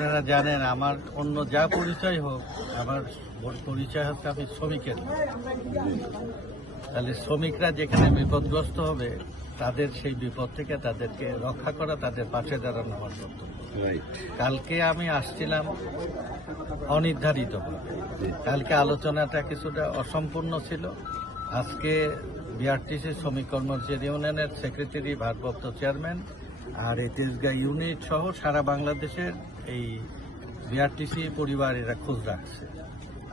আপনারা জানেন আমার অন্য যা পরিচয় হোক আমার পরিচয় হচ্ছে আমি শ্রমিকের। তাহলে শ্রমিকরা যেখানে বিপদগ্রস্ত হবে তাদের সেই বিপদ থেকে তাদেরকে রক্ষা করা তাদের পাশে দাঁড়ানো আমার কর্তব্য। কালকে আমি আসছিলাম অনির্ধারিত কালকে আলোচনাটা কিছুটা অসম্পূর্ণ ছিল। আজকে বিআরটিসি শ্রমিক কর্মচারী ইউনিয়নের সেক্রেটারি ভারপ্রাপ্ত চেয়ারম্যান আর এই তেজগাঁ ইউনিট সহ সারা বাংলাদেশের এই বিআরটিসি পরিবার এরা খোঁজ রাখছে।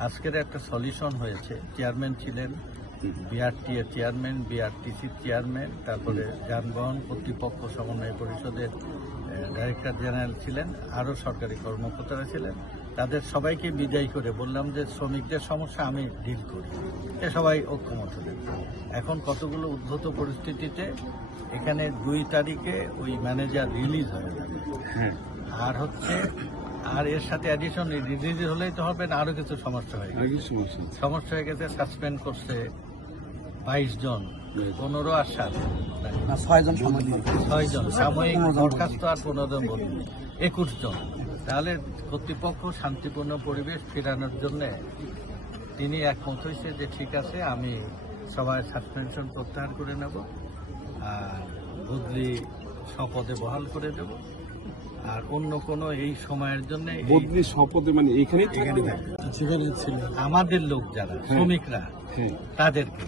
আজকের একটা সলিউশন হয়েছে। চেয়ারম্যান ছিলেন বিআরটি এর চেয়ারম্যান বিআরটিসির চেয়ারম্যান তারপরে যানবাহন কর্তৃপক্ষ সমন্বয় পরিষদের ডাইরেক্টর জেনারেল ছিলেন, আরও সরকারি কর্মকর্তারা ছিলেন। তাদের সবাইকে বিদায় করে বললাম যে শ্রমিকদের সমস্যা আমি ডিল করি। এ সবাই ঐক্যমত এখন কতগুলো উদ্ভূত পরিস্থিতিতে এখানে দুই তারিখে ওই ম্যানেজার রিলিজ হয়ে যাবে। হ্যাঁ। আর হচ্ছে আর এর সাথে অ্যাডিশন রিলিজ হলেই তো হবে না আরও কিছু সমস্যা হয়ে গেছে। সমস্যা সমস্যা হয়ে গেছে সাসপেন্ড করছে বাইশ জন পনেরো আর সাত। ছয়জন সময় ছয় জন সাময়িক দরখাস্ত আর পনেরো জন বদলি একুশ জন। তাহলে কর্তৃপক্ষ শান্তিপূর্ণ পরিবেশ ফেরানোর জন্য তিনি একমত হয়েছে যে ঠিক আছে আমি সবাই সাসপেনশন প্রত্যাহার করে নেব আর বদলি শপথে বহাল করে দেব আর অন্য কোনো এই সময়ের জন্য এই- বদলি শপথে মানে ছিল। আমাদের লোক যারা শ্রমিকরা হ্যাঁ। তাদেরকে।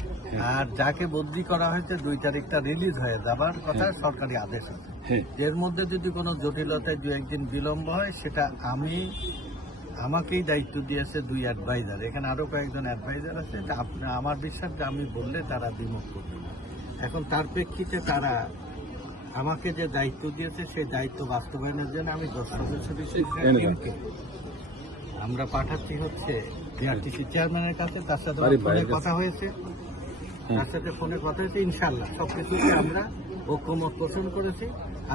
আর যাকে বদলি করা হয়েছে দুই তারিখটা রিলিজ হয়ে যাবার কথা সরকারি আদেশ আছে। হ্যাঁ। এর মধ্যে যদি কোনো জটিলতায় দু একদিন বিলম্ব হয় সেটা আমি আমাকেই দায়িত্ব দিয়েছে দুই অ্যাডভাইজার এখানে আরও কয়েকজন অ্যাডভাইজার আছে আমার বিশ্বাস যে আমি বললে তারা বিমুখ করবে না। এখন তার প্রেক্ষিতে তারা আমাকে যে দায়িত্ব দিয়েছে সেই দায়িত্ব বাস্তবায়নের জন্য আমি দশ সদস্য টিমকে আমরা পাঠাচ্ছি হচ্ছে চেয়ারম্যানের কাছে তার সাথে কথা হয়েছে। তার সাথে ফোনে কথা হয়েছে ইনশাল্লাহ সবকিছুতে আমরা ঐক্যমত পোষণ করেছি।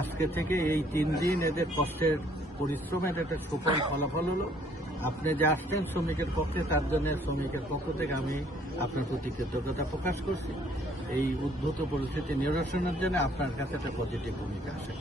আজকে থেকে এই তিন দিন এদের কষ্টের পরিশ্রমের একটা সুফল ফলাফল হলো। আপনি যে আসছেন শ্রমিকের পক্ষে, তার জন্য শ্রমিকের পক্ষ থেকে আমি আপনার প্রতি কৃতজ্ঞতা প্রকাশ করছি। এই উদ্ভূত পরিস্থিতি নিরসনের জন্য আপনার কাছে একটা পজিটিভ ভূমিকা আছে।